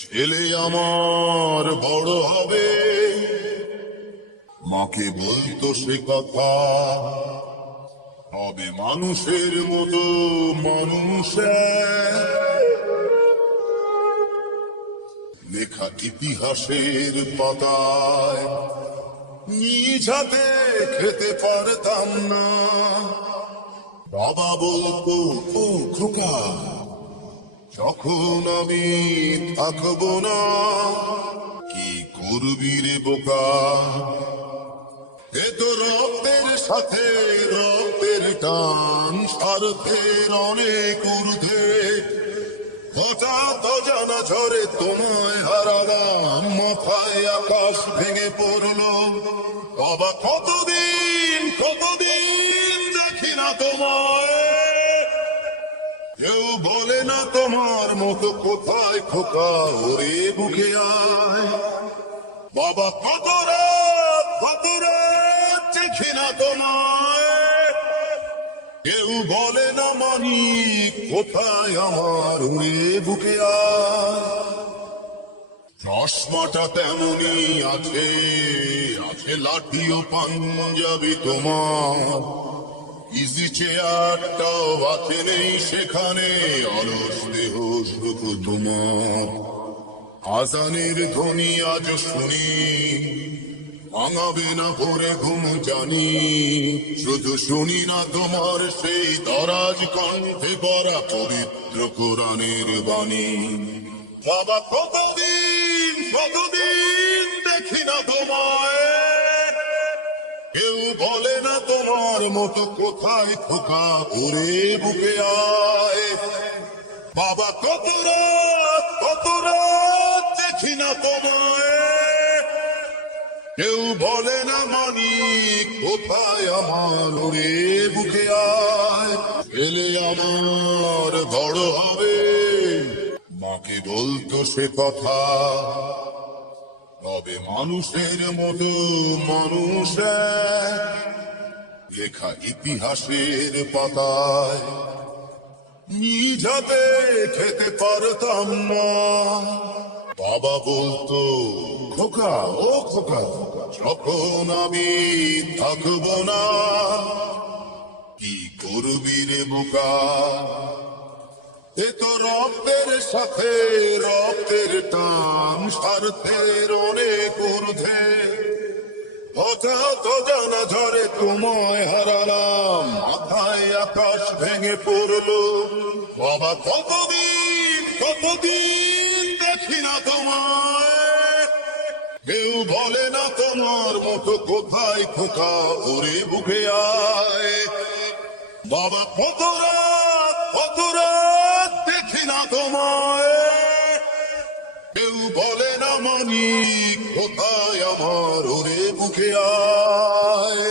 ছেলে আমার বড় হবে, মাকে বলতো সে কথা, হবে মানুষের মতো মানুষ। লেখা ইতিহাসের পাতায় নিজ হাতে খেতে পারতাম না। বাবা বলতো, ও খোকা, যখন আমি থাকবো না, কি করবি রে বোকা? এ তো রক্তের সাথে রক্তের টান, স্বার্থের অনেক ঊর্ধ্বে। হঠাৎ অজানা ঝড়ে তোমায় হারালাম, মাথায় আকাশ ভেঙে পড়লো। বাবা কতদিন দেখি না তোমায়, কেউ বলে না তোমার মতো কোথায় খোকা, ওরে বুকে আয়। বাবা কত রাত দেখি না তোমায়, কেউ বলে না মানি কোথায় আমার, ওরে বুকে আয়। চশমাটা তেমনি আছে, আছে লাঠি ও পাঞ্জাবি তোমার। ইজি চেয়ারটাও আছে নেই সেখানে, অলস দেহ শুধু তোমার। আজানের ধ্বনি আজ শুনি, ভাঙাবে না ভোরে ঘুম জানি। শুধু শুনি না তোমার সেই দরাজ কণ্ঠে পড়া পবিত্র কোরআনের বাণী। বাবা কতদিন দেখি না তোমায়, কেউ বলে না তোমার মতো কোথায় খোকা, ওরে বুকে আয়। বাবা কত রাত দেখি না তোমায়, কেউ বলে না মানি কোথায় আমার, ওরে বুকে আয়। ছেলে আমার বড় হবে, মাকে বলতো সে কথা, হবে মানুষের মতো মানুষ। লেখা ইতিহাসের পাতায় নিজ হাতে খেতে পারতাম না। বাবা বলতো, খোকা, ও খোকা, যখন আমি থাকবো না, কি করবি রে বোকা? এ তো রক্তের সাথে রক্তের টান, স্বার্থের অনেক ঊর্ধ্বে। হঠাৎ জানা ঝড়ে তোমায় হারালাম, মাথায় আকাশ ভেঙে পড়লো। বাবা কতদিন দেখি না তোমায়, কেউ বলে না তোমার মতো কোথায় খোকা, ওরে বুকে আয়। বাবা কত রাত দেখি না তোমায়, কেউ বলে না মানি কোথায় আমার, ওরে বুকে আয়।